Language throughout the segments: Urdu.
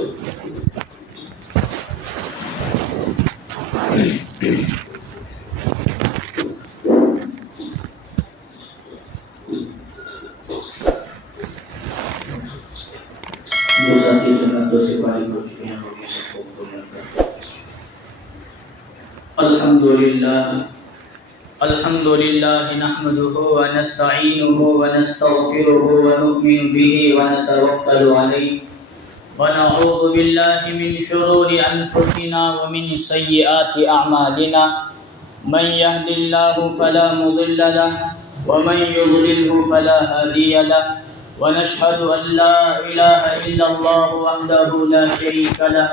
دوسری سنتوں سے باہر ہو چکے ہیں وہ یہ سب کو مکمل کرتے ہیں۔ الحمدللہ نحمده ونستعینه ونستغفره ونؤمن به ونتوکل علیہ ونعوذ باللہ من شرور انفسنا ومن سیئات اعمالنا من يهد الله فلا مضل له ومن يضلل فلا هادي له ونشهد أن لا إله إلا الله وحده لا شريك له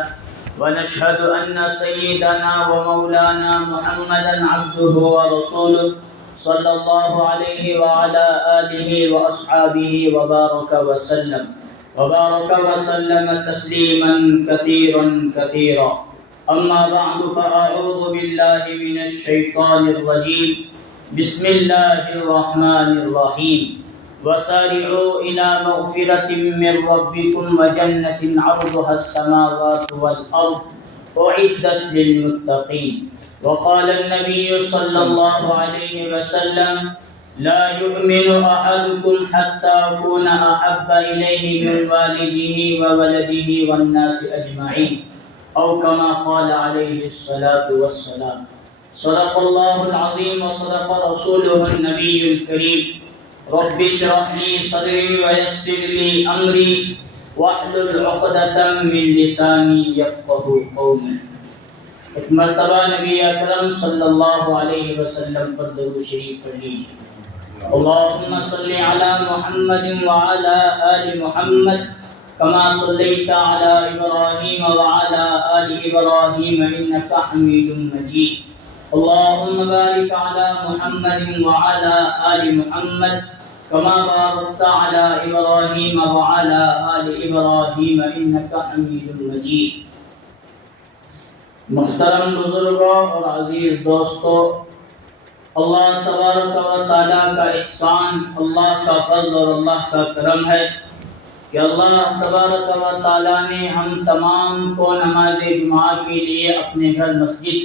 ونشهد أن سيدنا ومولانا محمدا عبده ورسوله صلى الله عليه وعلى آله وأصحابه وبارك وسلم تسليما كثيرا كثيرا. أما بعد فأعوذ بالله من الشيطان الرجيم. بسم الله الرحمن الرحيم. وسارعوا إلى مغفرة من ربكم وجنة عرضها السماوات والأرض أعدت للمتقين. وقال النبي صلى الله عليه وسلم لا يؤمن أحدكم حتى أكون أحب إليه من والده وولده والناس أجمعين أو كما قال عليه الصلاة والسلام. صدق الله العظيم وصدق رسوله النبي الكريم. رب اشرح لي صدري ويسر لي امري واحلل عقدة من لساني يفقهوا قولي. ایک مرتبہ نبی اکرم صلی اللہ علیہ وسلم پر درود شریف پڑھ لیجیے. اللهم صل على محمد وعلى آل محمد كما صليت على إبراهيم وعلى آل إبراهيم إنك حميد مجيد. اللهم بارك على محمد وعلى آل محمد كما باركت على إبراهيم وعلى آل إبراهيم إنك حميد مجيد. محترم بزرگوں اور عزیز دوستو، اللہ تبارک و تعالیٰ کا احسان، اللہ کا فضل اور اللہ کا کرم ہے کہ اللہ تبارک و تعالیٰ نے ہم تمام کو نماز جمعہ کے لیے اپنے گھر مسجد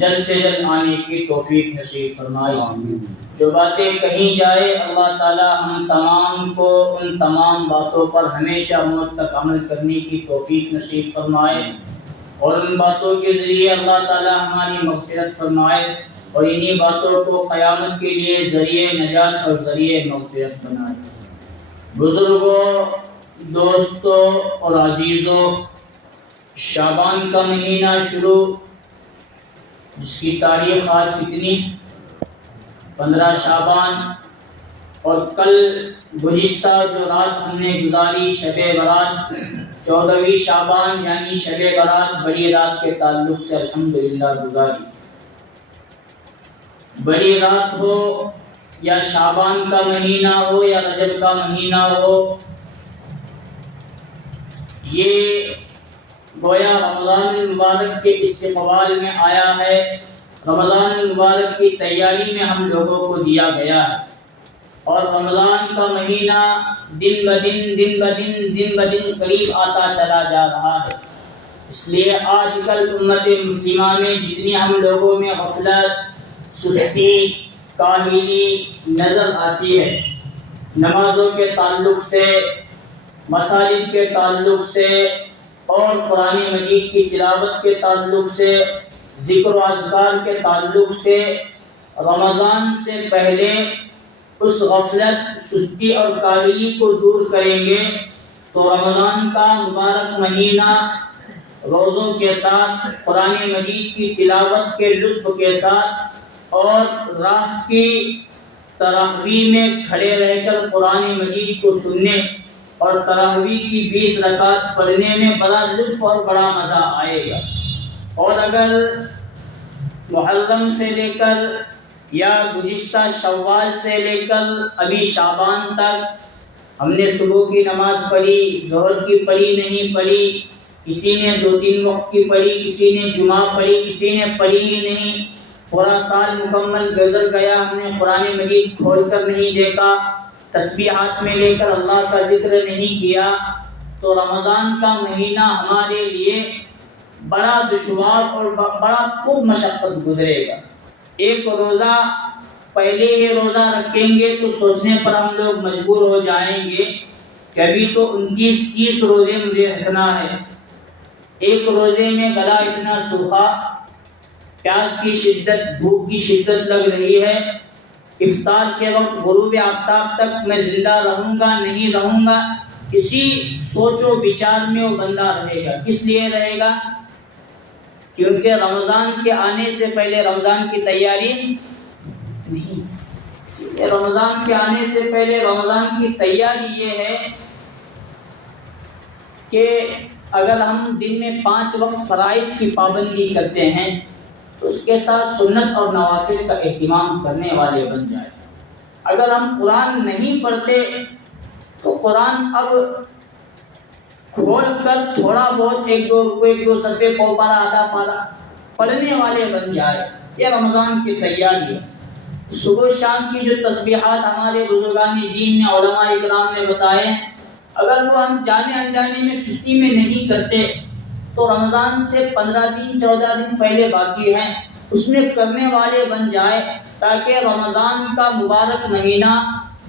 جلد سے جلد آنے کی توفیق نصیب فرمائی. جو باتیں کہیں جائے اللہ تعالیٰ ہم تمام کو ان تمام باتوں پر ہمیشہ موت تک عمل کرنے کی توفیق نصیب فرمائے، اور ان باتوں کے ذریعے اللہ تعالیٰ ہماری مغفرت فرمائے، اور انہی باتوں کو قیامت کے لیے ذریعہ نجات اور ذریعہ مغفرت بنائے. بزرگوں، دوستوں اور عزیزوں، شعبان کا مہینہ شروع، جس کی تاریخ آج کتنی 15 شعبان، اور کل گزشتہ جو رات ہم نے گزاری شب برات 14ویں شعبان یعنی شب برات بڑی رات کے تعلق سے الحمدللہ گزاری. بڑی رات ہو یا شعبان کا مہینہ ہو یا رجب کا مہینہ ہو، یہ گویا رمضان المبارک کے استقبال میں آیا ہے، رمضان المبارک کی تیاری میں ہم لوگوں کو دیا گیا ہے، اور رمضان کا مہینہ دن بدن قریب آتا چلا جا رہا ہے. اس لیے آج کل امت مسلمہ میں جتنی ہم لوگوں میں غفلت، سستی، کاہلی نظر آتی ہے، نمازوں کے تعلق سے، مساجد کے تعلق سے، اور قرآن مجید کی تلاوت کے تعلق سے، ذکر و اذکار کے تعلق سے، رمضان سے پہلے اس غفلت، سستی اور کاہلی کو دور کریں گے تو رمضان کا مبارک مہینہ روزوں کے ساتھ، قرآن مجید کی تلاوت کے لطف کے ساتھ، اور رات کی تراویح میں کھڑے رہ کر قرآن مجید کو سننے اور تراویح کی 20 رکعت پڑھنے میں بڑا لطف اور بڑا مزہ آئے گا. اور اگر محرم سے لے کر یا گزشتہ شوال سے لے کر ابھی شعبان تک ہم نے صبح کی نماز پڑھی، ظہر کی پڑھی، نہیں پڑھی، کسی نے 2-3 وقت کی پڑھی، کسی نے جمعہ پڑھی، کسی نے پڑھی ہی نہیں، پورا سال مکمل گزر گیا، ہم نے قرآن مجید کھول کر نہیں دیکھا، تسبیحات میں لے کر اللہ کا ذکر نہیں کیا، تو رمضان کا مہینہ ہمارے لیے بڑا دشوار اور بڑا پر مشقت گزرے گا۔ ایک روزہ پہلے ہی روزہ رکھیں گے تو سوچنے پر ہم لوگ مجبور ہو جائیں گے کہ ابھی تو 29-30 روزے مجھے رکھنا ہے۔ ایک روزے میں گلا اتنا سوکھا، پیاس کی شدت، بھوک کی شدت لگ رہی ہے، افطار کے وقت غروب آفتاب تک میں زندہ رہوں گا نہیں رہوں گا، اسی سوچ و بچار میں وہ بندہ رہے گا۔ کس لیے رہے گا؟ کیونکہ رمضان کے آنے سے پہلے رمضان کی تیاری نہیں، رمضان کے آنے سے پہلے رمضان کی تیاری یہ ہے کہ اگر ہم دن میں 5 وقت فرائض کی پابندی کرتے ہیں تو اس کے ساتھ سنت اور نوافل کا اہتمام کرنے والے بن جائیں۔ اگر ہم قرآن نہیں پڑھتے تو قرآن اب کھول کر تھوڑا بہت 1-2 صفحے پو پارا آدھا پارا پڑھنے والے بن جائے۔ یہ رمضان کی تیاری ہے۔ صبح شام کی جو تسبیحات ہمارے بزرگان دین نے، علماء اکرام نے بتائے ہیں، اگر وہ ہم جانے انجانے میں سستی میں نہیں کرتے تو رمضان سے 15 دن 14 دن پہلے باقی ہیں، اس میں کرنے والے بن جائے، تاکہ رمضان کا مبارک مہینہ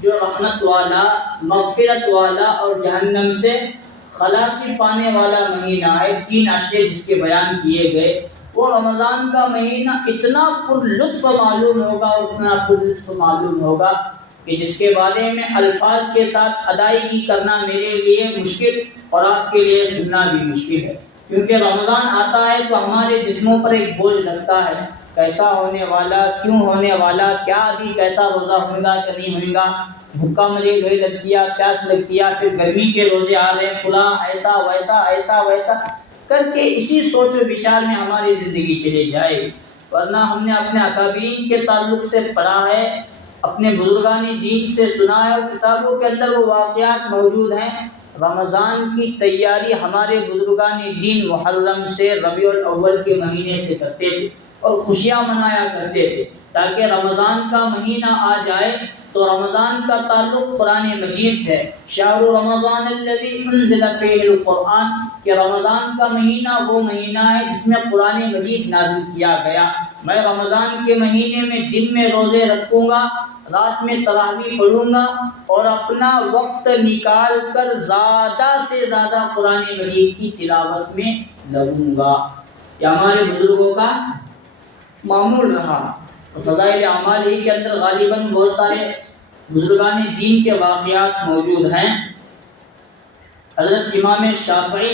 جو رحمت والا، مغفرت والا اور جہنم سے خلاصی پانے والا مہینہ ہے، 3 اشرے جس کے بیان کیے گئے، وہ رمضان کا مہینہ اتنا پر لطف معلوم ہوگا، اتنا پر لطف معلوم ہوگا کہ جس کے بارے میں الفاظ کے ساتھ ادائیگی کرنا میرے لیے مشکل اور آپ کے لیے سننا بھی مشکل ہے۔ کیونکہ رمضان آتا ہے تو ہمارے جسموں پر ایک بوجھ لگتا ہے، کیسا ہونے والا، کیوں ہونے والا، کیا ابھی کیسا روزہ ہوگا کہ نہیں ہوگا، بھوکا مجھے لوئی لگتی ہے، پیاس لگتی ہے، پھر گرمی کے روزے آ رہے ہیں، فلاں ایسا ویسا کر کے اسی سوچ و بچار میں ہماری زندگی چلے جائے گی۔ ورنہ ہم نے اپنے اکابرین کے تعلق سے پڑھا ہے، اپنے بزرگان دین سے سنا ہے، اور کتابوں کے اندر وہ واقعات موجود ہیں۔ رمضان کی تیاری ہمارے بزرگان دین محرم سے، ربیع الاول کے مہینے سے کرتے تھے اور خوشیاں منایا کرتے تھے، تاکہ رمضان کا مہینہ آ جائے تو رمضان کا تعلق قرآن مجید سے، شہر رمضان الذی انزل فیہ القرآن، کہ رمضان کا مہینہ وہ مہینہ ہے جس میں قرآن مجید نازل کیا گیا۔ میں رمضان کے مہینے میں دن میں روزے رکھوں گا، رات میں تراویح پڑھوں گا اور اپنا وقت نکال کر زیادہ سے زیادہ قرآن مجید کی تلاوت میں لگوں گا۔ یہ ہمارے بزرگوں کا معمول رہا۔ فضائل اعمال ہی کے اندر غالباً بہت سارے بزرگان دین کے واقعات موجود ہیں۔ حضرت امام شافعی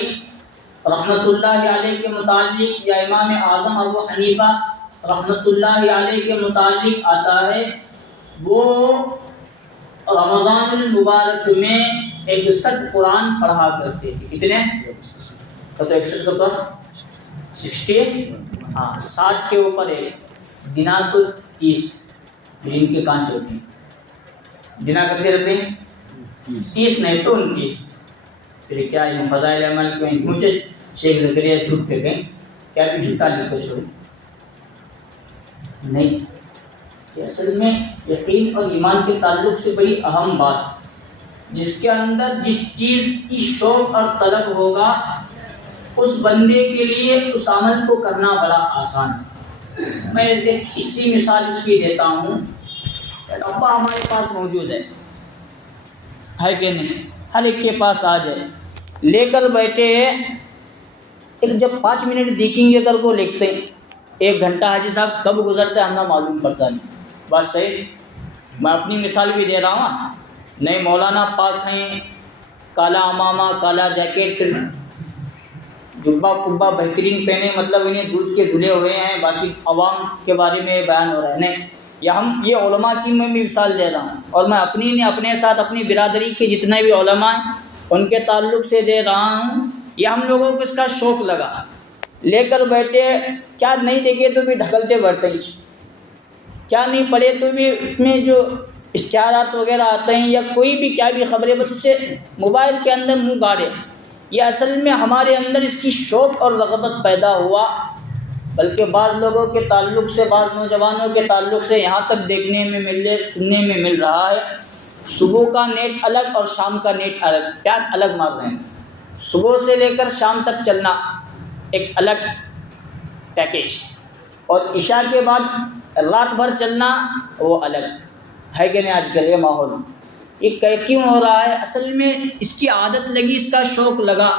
رحمۃ اللہ علیہ کے متعلق یا امام اعظم ابو حنیفہ رحمۃ اللہ علیہ کے متعلق آتا ہے، وہ رمضان المبارک میں 61 قرآن پڑھا کرتے تھے۔ کتنے؟ 60، ہاں 60 کے اوپر ایک گنا تو 30، پھر ان کے کہاں سے ہوتے ہیں، گنا کرتے رہتے ہیں، 30 نہیں تو 29۔ پھر کیا یہ فضائل عمل کو پوچھے شیخ زکریا جھوٹ پہ گئے، کیا بھی جھوٹا لکھو چھوڑے نہیں، کہ اصل میں یقین اور ایمان کے تعلق سے بڑی اہم بات، جس کے اندر جس چیز کی شوق اور طلب ہوگا اس بندے کے لیے اس عمل کو کرنا بڑا آسان ہے۔ میں ایک اسی مثال اس کی دیتا ہوں، ڈبہ ہمارے پاس موجود ہے کہ نہیں، ہر ایک کے پاس آ جائے، لے کر بیٹھے ایک جب 5 منٹ دیکھیں گے اگر وہ لکھتے ہیں، 1 گھنٹہ حاجی صاحب کب گزرتا ہے ہمیں معلوم پڑتا نہیں۔ بات صحیح، میں اپنی مثال بھی دے رہا ہوں۔ نئے مولانا پاک ہیں، کالا امامہ، کالا جیکٹ، پھر جبہ کبہ بہترین پہنے، مطلب انہیں دودھ کے دھلے ہوئے ہیں، باقی عوام کے بارے میں بیان ہو رہا ہے نہیں، یا ہم یہ علماء کی میں بھی مثال دے رہا ہوں، اور میں اپنی نہیں، اپنے ساتھ اپنی برادری کے جتنے بھی علماء ہیں ان کے تعلق سے دے رہا ہوں۔ یہ ہم لوگوں کو اس کا شوق لگا، لے کر بیٹھے، کیا نہیں دیکھے تو بھی ڈھکلتے بیٹھتے ہیں، کیا نہیں پڑھے تو بھی اس میں جو اشتہارات وغیرہ آتے ہیں یا کوئی بھی کیا بھی خبریں، بس اسے موبائل کے اندر منہ گاڑے۔ یہ اصل میں ہمارے اندر اس کی شوق اور رغبت پیدا ہوا، بلکہ بعض لوگوں کے تعلق سے، بعض نوجوانوں کے تعلق سے یہاں تک دیکھنے میں سننے میں مل رہا ہے، صبح کا نیٹ الگ اور شام کا نیٹ الگ، پیار الگ مار رہے ہیں۔ صبح سے لے کر شام تک چلنا ایک الگ پیکیج، اور عشاء کے بعد رات بھر چلنا وہ الگ ہے کہ نہیں؟ آج کل یہ ماحول یہ کیوں ہو رہا ہے؟ اصل میں اس کی عادت لگی، اس کا شوق لگا،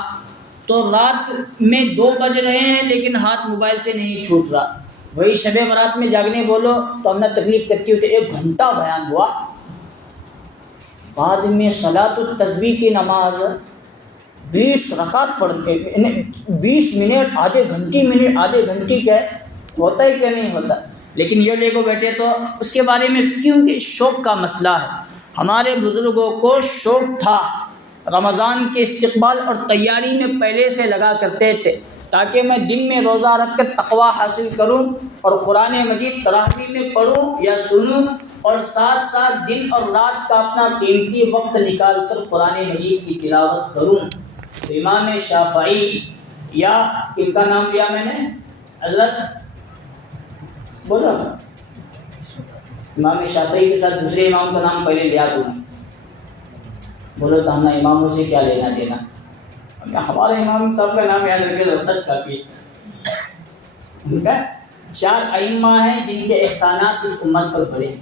تو رات میں 2 بج رہے ہیں لیکن ہاتھ موبائل سے نہیں چھوٹ رہا۔ وہی شب برات میں جاگنے بولو تو ہم نے تکلیف کرتی ہوتی 1 گھنٹہ بیان ہوا، بعد میں صلاۃ التسبیح کی نماز 20 رکعت پڑھ کے 20 منٹ آدھے گھنٹے کا ہوتا ہے کہ نہیں ہوتا؟ لیکن یہ لے کو بیٹھے تو اس کے بارے میں کیونکہ شوق کا مسئلہ ہے۔ ہمارے بزرگوں کو شوق تھا، رمضان کے استقبال اور تیاری میں پہلے سے لگا کرتے تھے، تاکہ میں دن میں روزہ رکھ کر تقویٰ حاصل کروں اور قرآن مجید تراویح میں پڑھوں یا سنوں، اور ساتھ ساتھ دن اور رات کا اپنا قیمتی وقت نکال کر قرآن مجید کی تلاوت کروں۔ تو امام شافعی، یا کن کا نام لیا میں نے حضرت؟ بولو، امام شافعی کے ساتھ دوسرے امام کا نام پہلے لیا دوں۔ بولو تو ہم نے اماموں سے کیا لینا دینا؟ ہمارے امام صاحب کا نام یاد رکھے تو تچ کافی ہے۔ ان کا 4 ائمہ ہیں جن کے احسانات اس امت پر بڑے ہیں۔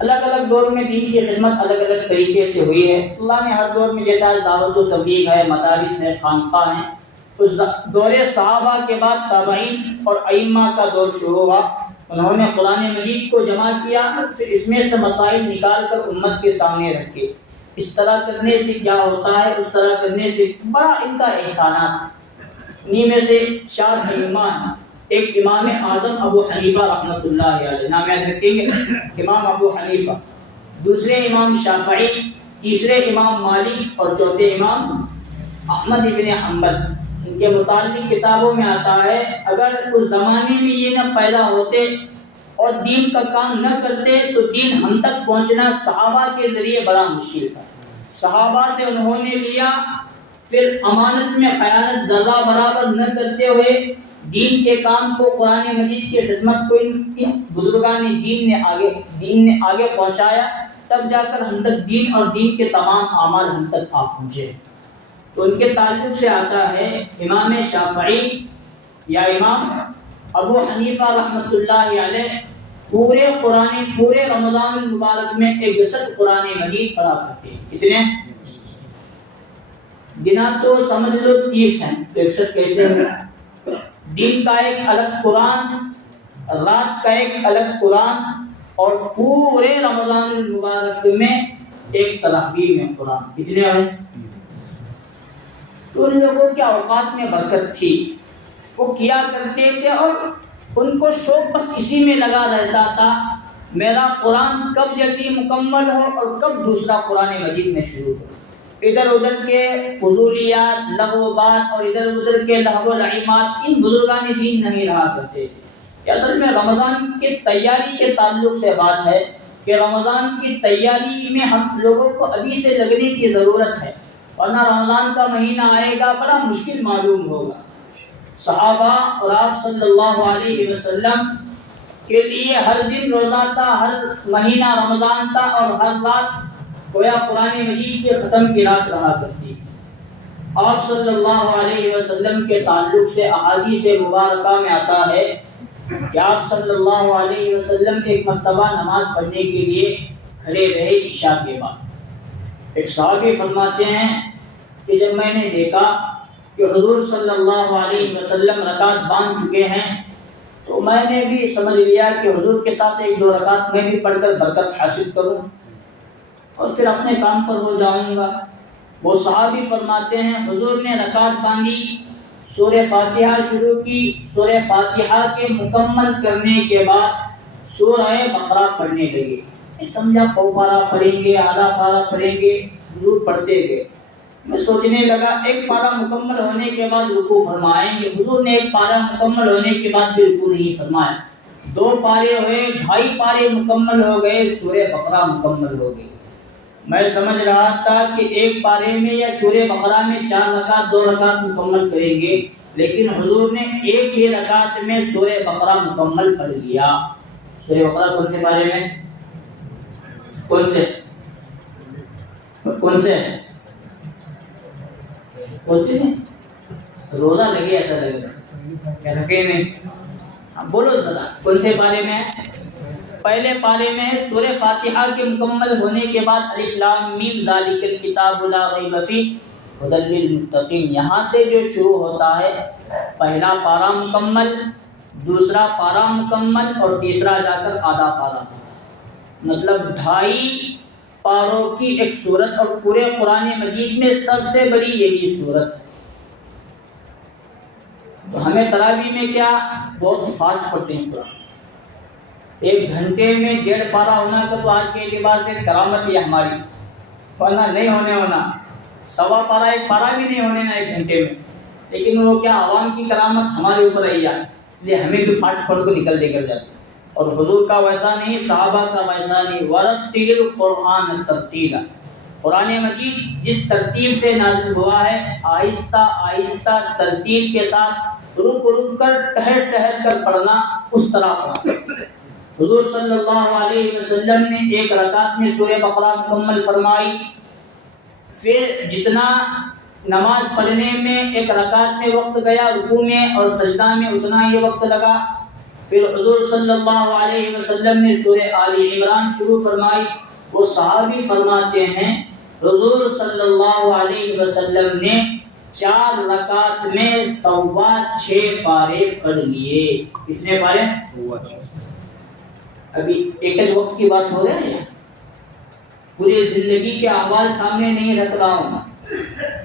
الگ الگ دور میں دین کی خدمت الگ الگ طریقے سے ہوئی ہے۔ اللہ نے ہر دور میں، جیسا دعوت و تبلیغ ہے، مدارس ہے، خانقاہ ہیں، اس دور صحابہ کے بعد تابعین اور ائمہ کا دور شروع ہوا۔ انہوں نے قرآن مجید کو جمع کیا، پھر اس میں سے مسائل نکال کر امت کے سامنے رکھے۔ اس طرح کرنے سے کیا ہوتا ہے، اس طرح کرنے سے بڑا ان کا احسانات ہے۔ انہیں میں سے 4 ائمہ ہیں۔ ایک امام اعظم ابو حنیفہ رحمۃ اللہ علیہ، نام یاد رکھیں گے، امام ابو حنیفہ، دوسرے امام شافعی، تیسرے امام مالک اور چوتھے امام احمد ابن حنبل۔ ان کے متعلق کتابوں میں آتا ہے اگر اس زمانے میں یہ نہ پیدا ہوتے اور دین کا کام نہ کرتے تو دین ہم تک پہنچنا صحابہ کے ذریعے بڑا مشکل تھا۔ صحابہ سے انہوں نے لیا، پھر امانت میں خیانت ذرہ برابر نہ کرتے ہوئے دین کے کام کو، قرآن مجید کی خدمت کو ان بزرگان دین نے آگے پہنچایا، تب جا کر ہم تک دین اور دین کے تمام اعمال ہم تک آ پہنچے۔ تو ان کے تعلق سے آتا ہے امام شافعی یا امام ابو حنیفہ رحمۃ اللہ علیہ پورے رمضان المبارک میں 61 قرآن مجید پڑھا کرتے ہیں۔ کتنے گنا تو سمجھ لو 30 ہیں، 61 کیسے ہیں؟ دن کا ایک الگ قرآن، رات کا ایک الگ قرآن، اور پورے رمضان المبارک میں ایک تراویح میں قرآن۔ کتنے ہیں؟ تو ان لوگوں کے اوقات میں برکت تھی، وہ کیا کرتے تھے، اور ان کو شوق بس اسی میں لگا رہتا تھا، میرا قرآن کب جلدی مکمل ہو اور کب دوسرا قرآن مجید میں شروع ہو۔ ادھر ادھر کے فضولیات، لغو بات اور ادھر ادھر کے لہو و لعیبات ان بزرگان دین نہیں رہا کرتے تھے۔ اصل میں رمضان کے تیاری کے تعلق سے بات ہے کہ رمضان کی تیاری میں ہم لوگوں کو ابھی سے لگنے کی ضرورت ہے، ورنہ رمضان کا مہینہ آئے گا بڑا مشکل معلوم ہوگا۔ صحابہ اور آپ صلی اللہ علیہ وسلم کے لیے ہر دن روزہ تھا، ہر مہینہ رمضان تھا، اور ہر رات گویا قرآن مجید کے ختم کی رات رہا کرتی۔ آپ صلی اللہ علیہ وسلم کے تعلق سے احادیث مبارکہ میں آتا ہے کہ آپ صلی اللہ علیہ وسلم ایک مرتبہ نماز پڑھنے کے لیے کھڑے رہے عشاء کے بعد۔ ایک صحابی فرماتے ہیں کہ جب میں نے دیکھا کہ حضور صلی اللہ علیہ وسلم رکعت باندھ چکے ہیں تو میں نے بھی سمجھ لیا کہ حضور کے ساتھ 1-2 رکعت میں بھی پڑھ کر برکت حاصل کروں اور پھر اپنے کام پر ہو جاؤں گا۔ وہ صحابی فرماتے ہیں حضور نے رکعت باندھی، سورہ فاتحہ شروع کی، سورہ فاتحہ کے مکمل کرنے کے بعد سورہ بقرہ پڑھنے لگے۔ سمجھا پو پارا پڑھیں گے، آدھا پارا پڑھیں گے، حضور پڑھتے گئے۔ میں سوچنے لگا ایک پارا مکمل ہونے کے بعد رکوع فرمائیں گے، حضور نے ایک پارا مکمل ہونے کے بعد بھی رکوع نہیں فرمایا۔ 2 پارے ہوئے، 2.5 پارے مکمل ہو گئے، سورہ بقرہ مکمل ہو گئی۔ میں سمجھ رہا تھا کہ ایک پارے میں یا سورہ بقرہ میں 4 رکعت 2 رکعت مکمل کریں گے، لیکن حضور نے ایک ہی رکعت میں سورہ بقرہ مکمل پڑھ لیا۔ سورہ بقرہ کون سے پارے میں؟ کون سے بولتے ہیں روزہ لگے ایسا لگ رہا ہے رکھے نہیں. بولو ذرا کون سے پارے میں؟ پہلے پارے میں سورہ فاتحہ کے مکمل ہونے کے بعد الف لام میم ذالک الکتاب لا ریب فیہ ھدی للمتقین، یہاں سے جو شروع ہوتا ہے پہلا پارہ مکمل، دوسرا پارہ مکمل اور تیسرا جا کر آدھا پارہ، مطلب 2.5 پاروں کی ایک سورت، اور پورے قرآن مجید میں سب سے بڑی یہی سورت ہے. تو ہمیں تراویح میں کیا بہت فاسٹ پڑھتے ہیں قرآن، 1 گھنٹے میں 1.5 پارہ ہونا کا تو آج کے اعتبار سے کرامت ہی ہماری، ورنہ نہیں ہونا 1.25 پارہ 1 پارہ بھی نہیں ہونے نا 1 گھنٹے میں. لیکن وہ کیا عوام کی کرامت ہمارے اوپر آئی ہے، اس لیے ہمیں بھی فاسٹ پڑھ کو نکل دے کر جاتے. اور حضور کا ویسا نہیں، صحابہ کا ویسا نہیں. ورتل القرآن ترتیلا، قرآن مجید جس ترتیب سے نازل ہوا ہے آہستہ آہستہ ترتیب کے ساتھ رک رک کر ٹہر ٹہر کر پڑھنا، اس طرح پڑھا. حضور صلی اللہ علیہ وسلم نے 1 رکعت میں سورہ بقرہ مکمل فرمائی، پھر جتنا نماز پڑھنے میں 1 رکعت میں وقت گیا رکوع میں اور سجدہ میں اتنا ہی وقت لگا. پھر حضور صلی اللہ علیہ وسلم نے سورہ آل عمران شروع فرمائی. وہ صحابی فرماتے ہیں حضور صلی اللہ علیہ وسلم نے 4 رکعت میں 6.25 پارے پڑھ لیے. کتنے پارے؟ 6.25. ابھی ایک وقت کی بات ہو رہی ہے، پوری زندگی کے احوال سامنے نہیں رکھ رہا ہوں.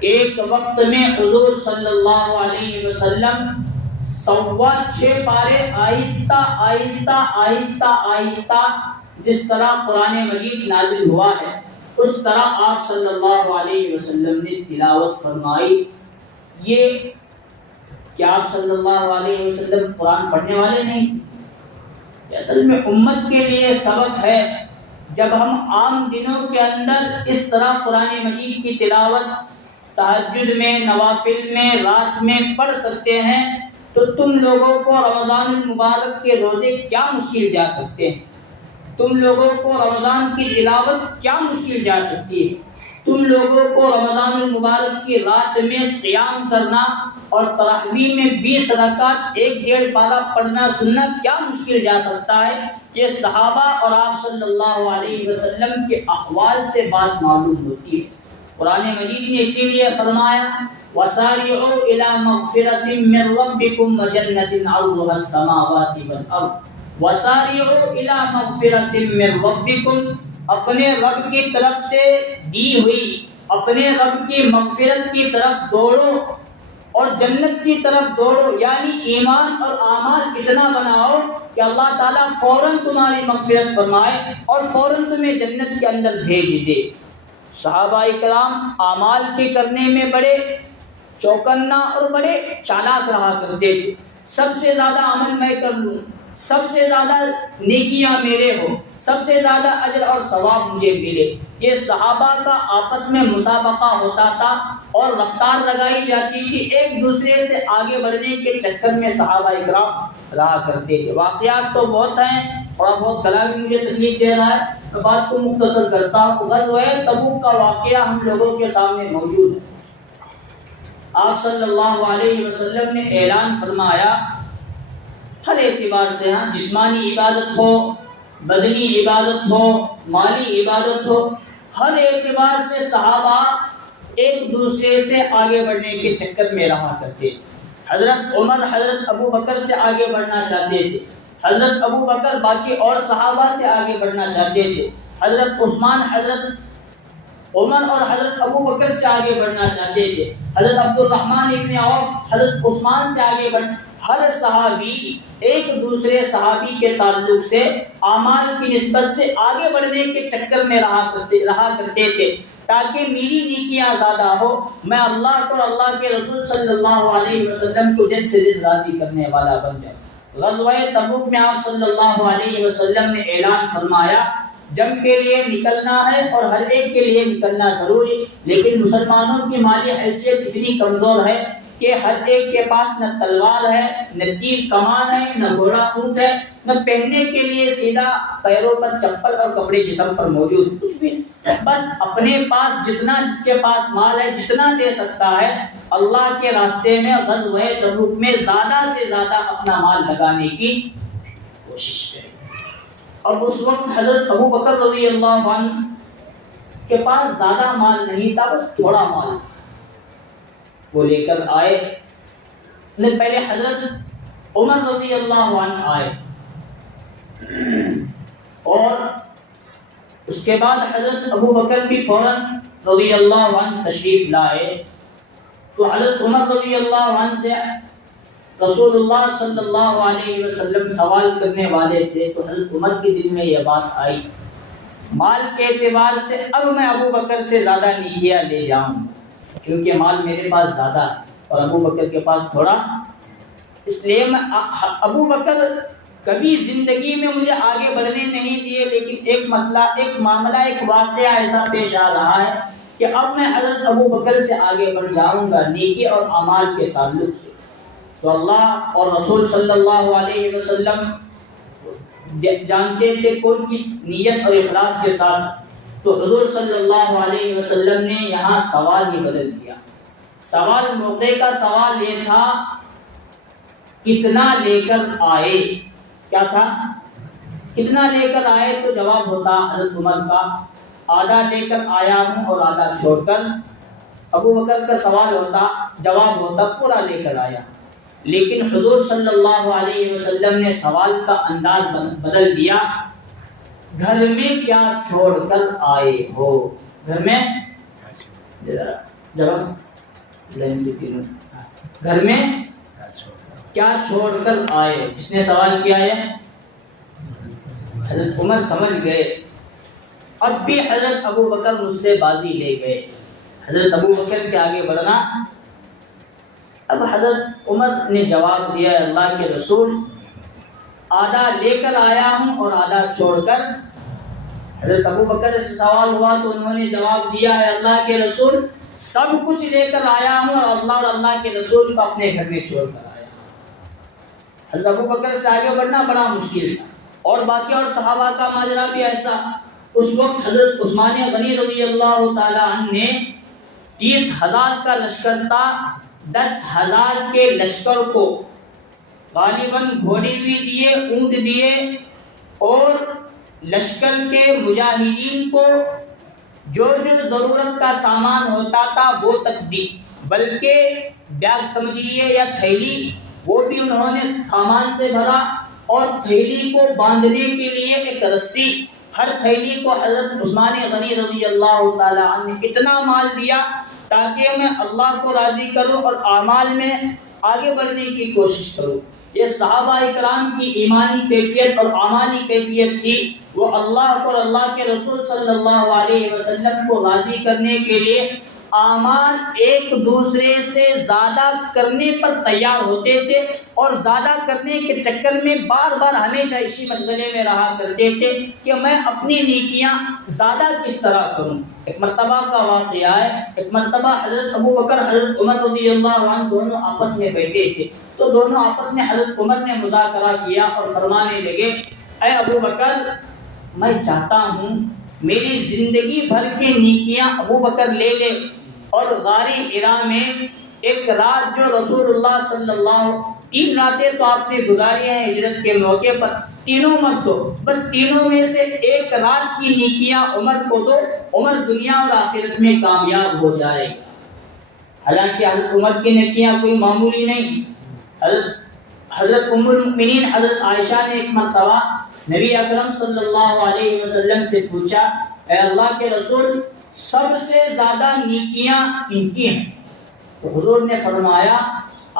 ایک وقت میں حضور صلی اللہ علیہ وسلم 6.25 پارے آہستہ آہستہ آہستہ آہستہ جس طرح قرآن مجید نازل ہوا ہے اس طرح آپ صلی اللہ علیہ وسلم نے تلاوت فرمائی. یہ کیا آپ صلی اللہ علیہ وسلم قرآن پڑھنے والے نہیں تھے؟ یہ اصل میں امت کے لیے سبق ہے. جب ہم عام دنوں کے اندر اس طرح قرآن مجید کی تلاوت تہجد میں، نوافل میں، رات میں پڑھ سکتے ہیں تو تم لوگوں کو رمضان المبارک کے روزے کیا مشکل جا سکتے ہیں؟ تم لوگوں کو رمضان کی تلاوت کیا مشکل جا سکتی ہے؟ تم لوگوں کو رمضان المبارک کی رات میں قیام کرنا اور تراویح میں 20 رکعت 1.5 پارہ پڑھنا سننا کیا مشکل جا سکتا ہے؟ یہ صحابہ اور آپ صلی اللہ علیہ وسلم کے احوال سے بات معلوم ہوتی ہے. قرآن مجید نے اسی لیے فرمایا وَسَارِعُوا إِلَى مَغْفِرَةٍ مِّن رَّبِّكُمْ وَجَنَّةٍ عَرْضُهَا السَّمَاوَاتُ وَالْأَرْضُ وَسَارِعُوا إِلَى مَغْفِرَةٍ مِّن رَّبِّكُمْ، اپنے رب کی طرف سے دی ہوئی اپنے رب کی مغفرت کی طرف دوڑو اور جنت کی طرف دوڑو. یعنی ایمان اور اعمال اتنا بناؤ کہ اللہ تعالیٰ فوراً تمہاری مغفرت فرمائے اور فوراً تمہیں جنت کے اندر بھیج دے. صحابہ کرام اعمال کے کرنے میں بڑے چوکنا اور بڑے چالاک رہا کرتے تھے. سب سے زیادہ عمل میں کر لوں، سب سے زیادہ نیکیاں میرے ہو، سب سے زیادہ اجر اور ثواب مجھے ملے. یہ صحابہ کا آپس میں مسابقہ ہوتا تھا اور رفتار لگائی جاتی تھی. ایک دوسرے سے آگے بڑھنے کے چکر میں صحابہ کرام رہا کرتے تھے. واقعات تو بہت ہیں، تھوڑا بہت گلا بھی مجھے تکلیف دے رہا ہے، میں بات کو مختصر کرتا ہوں. غزوہ تبوک کا واقعہ ہم لوگوں کے سامنے موجود ہے. آپ صلی اللہ علیہ وسلم نے اعلان فرمایا ہر اعتبار سے، جسمانی عبادت ہو، بدنی عبادت ہو، مالی عبادت ہو، ہر اعتبار سے صحابہ ایک دوسرے سے آگے بڑھنے کے چکر میں رہا کرتے تھے. حضرت عمر حضرت ابو بکر سے آگے بڑھنا چاہتے تھے، حضرت ابو بکر باقی اور صحابہ سے آگے بڑھنا چاہتے تھے، حضرت عثمان حضرت عمر اور حضرت ابو بکر سے آگے بڑھنا چاہتے تھے، حضرت عبد الرحمن ابن عوف حضرت عثمان سے آگے بڑھ. ہر صحابی ایک دوسرے صحابی کے تعلق سے اعمال کی نسبت سے آگے بڑھنے کے چکر میں رہا کرتے تھے تاکہ میری نیکیاں زیادہ ہو، میں اللہ کو اللہ کے رسول صلی اللہ علیہ وسلم کو جلد سے جلد راضی کرنے والا بن جاؤں. غزوہ تبوک میں آپ صلی اللہ علیہ وسلم نے اعلان فرمایا جنگ کے لیے نکلنا ہے اور ہر ایک کے لیے نکلنا ضروری، لیکن مسلمانوں کی مالی حیثیت اتنی کمزور ہے کہ ہر ایک کے پاس نہ تلوار ہے، نہ تیر کمان ہے، نہ گھوڑا اونٹ ہے، نہ پہننے کے لیے سیدھا پیروں پر چپل اور کپڑے جسم پر موجود کچھ بھی نہیں. بس اپنے پاس جتنا جس کے پاس مال ہے جتنا دے سکتا ہے اللہ کے راستے میں غزوہ تبوک میں زیادہ سے زیادہ اپنا مال لگانے کی کوشش کرے۔ اور اس وقت حضرت ابو بکر رضی اللہ عنہ کے پاس زیادہ مال نہیں تھا، بس تھوڑا مال تھا۔ وہ لے کر آئے، پہلے حضرت عمر رضی اللہ عنہ آئے اور اس کے بعد حضرت ابو بکر بھی فوراً رضی اللہ عنہ تشریف لائے۔ تو حضرت عمر رضی اللہ عنہ سے رسول اللہ صلی اللہ علیہ وسلم سوال کرنے والے تھے، تو حضرت عمر کے دل میں یہ بات آئی، مال کے اعتبار سے اب میں ابو بکر سے زیادہ نیکیاں لے جاؤں، کیونکہ مال میرے پاس زیادہ ہے اور ابو بکر کے پاس تھوڑا، اس لیے میں ابو بکر کبھی زندگی میں مجھے آگے بڑھنے نہیں دیے، لیکن ایک مسئلہ، ایک معاملہ، ایک واقعہ ایسا پیش آ رہا ہے کہ اب میں حضرت ابو بکر سے آگے بڑھ جاؤں گا نیکی اور اعمال کے تعلق سے۔ تو اللہ اور رسول صلی اللہ علیہ وسلم جانتے تھے کون کس نیت اور اخلاص کے ساتھ، تو حضور صلی اللہ علیہ وسلم نے یہاں سوال ہی بدل دیا۔ سوال موقع کا سوال یہ تھا، کتنا لے کر آئے؟ کیا تھا؟ کتنا لے کر آئے؟ تو جواب ہوتا حضرت عمر کا، آدھا لے کر آیا ہوں اور آدھا چھوڑ کر۔ ابو بکر کا سوال ہوتا، جواب ہوتا پورا لے کر آیا۔ لیکن حضور صلی اللہ علیہ وسلم نے سوال کا انداز بدل دیا، گھر میں کیا چھوڑ کر آئے ہو؟ گھر میں گھر میں کیا چھوڑ کر آئے؟ جس نے سوال کیا ہے حضرت عمر سمجھ گئے، اب بھی حضرت ابو بکر مجھ سے بازی لے گئے، حضرت ابو بکر کے آگے بڑھنا۔ اب حضرت عمر نے جواب دیا، اللہ کے رسول آدھا لے کر آیا ہوں اور آدھا چھوڑ کر۔ حضرت ابو بکر سے سوال ہوا تو انہوں نے جواب دیا، ہے اللہ کے رسول سب کچھ لے کر آیا ہوں اور اللہ کے رسول کو اپنے گھر میں چھوڑ کر آیا۔ حضرت ابو بکر سے آگے بڑھنا بڑا مشکل تھا، اور باقی اور صحابہ کا ماجرا بھی ایسا۔ اس وقت حضرت عثمان غنی رضی اللہ تعالی عنہ نے 30,000 کا لشکر تھا، 10,000 کے لشکر کو غالباً گھوڑے بھی دیے، اونٹ دیے، اور لشکر کے مجاہدین کو جو ضرورت کا سامان ہوتا تھا وہ تک دی، بلکہ بیگ سمجھیے یا تھیلی وہ بھی انہوں نے سامان سے بھرا، اور تھیلی کو باندھنے کے لیے ایک رسی، ہر تھیلی کو حضرت عثمان غنی رضی اللہ تعالی عنہ نے اتنا مال دیا تاکہ میں اللہ کو راضی کروں اور اعمال میں آگے بڑھنے کی کوشش کروں۔ یہ صحابہ اکرام کی ایمانی کیفیت اور اعمالی کیفیت تھی، وہ اللہ کو اور اللہ کے رسول صلی اللہ علیہ وسلم کو راضی کرنے کے لیے اعمال ایک دوسرے سے زیادہ کرنے پر تیار ہوتے تھے، اور زیادہ کرنے کے چکر میں بار بار ہمیشہ اسی مشغلے میں رہا کرتے تھے کہ میں اپنی نیکیاں زیادہ کس طرح کروں۔ ایک مرتبہ کا واقعہ ہے، ایک مرتبہ حضرت ابو بکر حضرت عمر رضی اللہ عنہ دونوں آپس میں بیٹھے تھے، تو دونوں آپس میں حضرت عمر نے مذاکرہ کیا اور فرمانے لگے، اے ابو بکر میں چاہتا ہوں میری زندگی بھر کی نیکیاں ابو بکر لے لے، اور غار حرا میں ایک رات جو رسول اللہ صلی اللہ 3 راتیں تو آپ نے گزاری ہیں ہجرت کے موقع پر، تینوں مت دو، بس تینوں میں سے ایک رات کی نیکیاں عمر کو دو، عمر دنیا اور آخرت میں کامیاب ہو جائے گا۔ حالانکہ حضرت عمر کی نیکیاں کوئی معمولی نہیں۔ حضرت ام المؤمنین حضرت عائشہ نے ایک مرتبہ نبی اکرم صلی اللہ علیہ وسلم سے پوچھا، اے اللہ کے رسول سب سے زیادہ نیکیاں کن کی ہیں؟ تو حضور نے فرمایا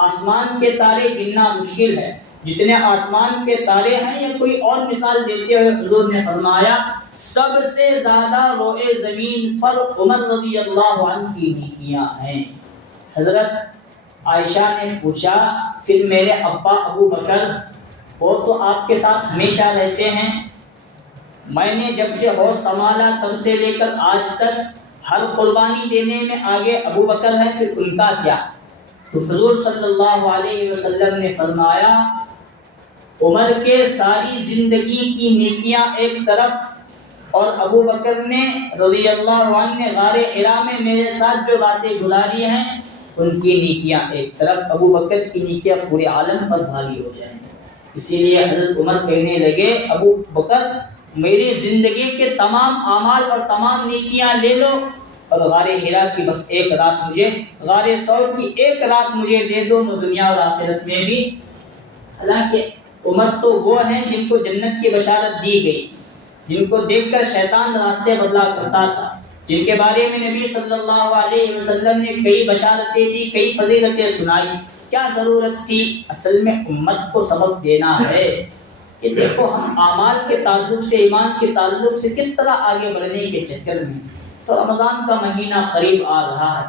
آسمان کے تارے گننا مشکل ہے، جتنے آسمان کے تارے ہیں، یا کوئی اور مثال دیتے ہوئے حضور نے فرمایا سب سے زیادہ روئے زمین پر عمر رضی اللہ عنہ کی نیکیاں ہیں۔ حضرت عائشہ نے پوچھا پھر میرے ابا ابو بکر وہ تو آپ کے ساتھ ہمیشہ رہتے ہیں، میں نے جب سے ہوش سنبھالا تب سے لے کر آج تک ہر قربانی دینے میں آگے ابو بکر ہے، پھر ان کا کیا؟ تو حضور صلی اللہ علیہ وسلم نے فرمایا عمر کے ساری زندگی کی نیکیاں ایک طرف، اور ابو بکر نے رضی اللہ عنہ نے غار حرا میں میرے ساتھ جو راتیں گزاری ہیں ان کی نیکیاں ایک طرف، ابو بکر کی نیکیاں پورے عالم پر بھاری ہو جائیں گے۔ اسی لیے حضرت عمر کہنے لگے ابو بکر میری زندگی کے تمام اعمال اور تمام نیکیاں لے لو اور غار حرا کی بس ایک رات مجھے، غار ثور کی ایک رات مجھے دے دو، میں دنیا اور آخرت میں بھی۔ حالانکہ عمر تو وہ ہیں جن کو جنت کی بشارت دی گئی، جن کو دیکھ کر شیطان راستے بدلا کرتا تھا، جن کے بارے میں نبی صلی اللہ علیہ وسلم نے کئی بشارتیں دی، کئی فضیلتیں سنائی۔ کیا ضرورت تھی؟ اصل میں امت کو سبق دینا ہے کہ دیکھو ہم اعمال کے تعلق سے، ایمان کے تعلق سے کس طرح آگے بڑھنے کے چکر میں، تو رمضان کا مہینہ قریب آ رہا ہے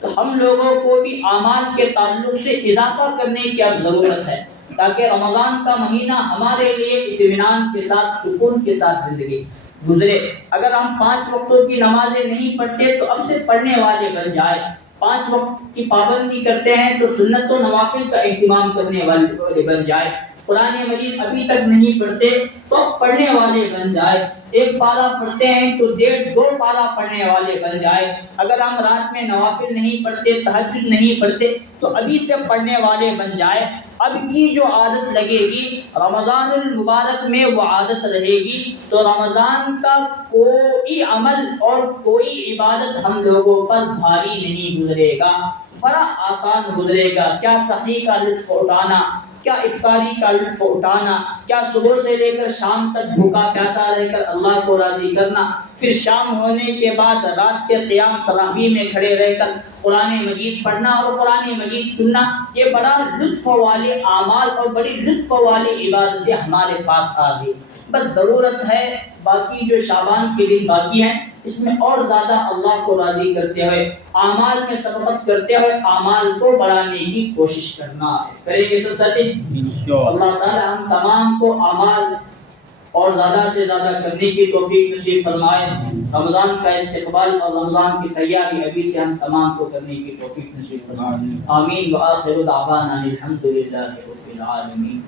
تو ہم لوگوں کو بھی اعمال کے تعلق سے اضافہ کرنے کی اب ضرورت ہے، تاکہ رمضان کا مہینہ ہمارے لیے اطمینان کے ساتھ، سکون کے ساتھ زندگی گزرے۔ اگر ہم 5 وقتوں کی نمازیں نہیں پڑھتے تو اب سے پڑھنے والے بن جائے، 5 وقت کی پابندی کرتے ہیں تو سنت و نوافل کا اہتمام کرنے والے بن جائے، قرآن مجید ابھی تک نہیں پڑھتے تو پڑھنے والے بن جائے، 1 پارہ پڑھتے ہیں تو 1.5 2 پارہ پڑھنے والے بن جائے، اگر ہم رات میں نوافل نہیں پڑھتے، تہجد نہیں پڑھتے تو ابھی سے پڑھنے والے بن جائے۔ اب کی جو عادت لگے گی رمضان المبارک میں وہ عادت رہے گی، تو رمضان کا کوئی عمل اور کوئی عبادت ہم لوگوں پر بھاری نہیں گزرے گا، بڑا آسان گزرے گا۔ کیا سحری کا لطف اٹھانا، کیا افطاری کا لطف اٹھانا، کیا صبح سے لے کر شام تک بھوکا پیاسا رہ کر اللہ کو راضی کرنا، پھر شام ہونے کے بعد رات کے قیام تراویح میں کھڑے رہ کر قرآن مجید پڑھنا اور قرآن مجید سننا، یہ بڑا لطف والے اعمال اور بڑی لطف والی عبادتیں ہمارے پاس آ گئی۔ بس ضرورت ہے باقی جو شعبان کے دن باقی ہیں اس میں اور زیادہ اللہ کو راضی کرتے ہوئے، اعمال میں سبقت کرتے ہوئے اعمال کو بڑھانے کی کوشش کرنا ہے۔ کریں گے سب ساتھی؟ اللہ تعالی ہم تمام کو اعمال اور زیادہ سے زیادہ کرنے کی توفیق نصیب فرمائے۔ رمضان کا استقبال اور رمضان کی تیاری ابھی سے ہم تمام کو کرنے کی توفیق نصیب فرمائے۔ آمین وآخر دعوانا الحمدللہ رب العالمین۔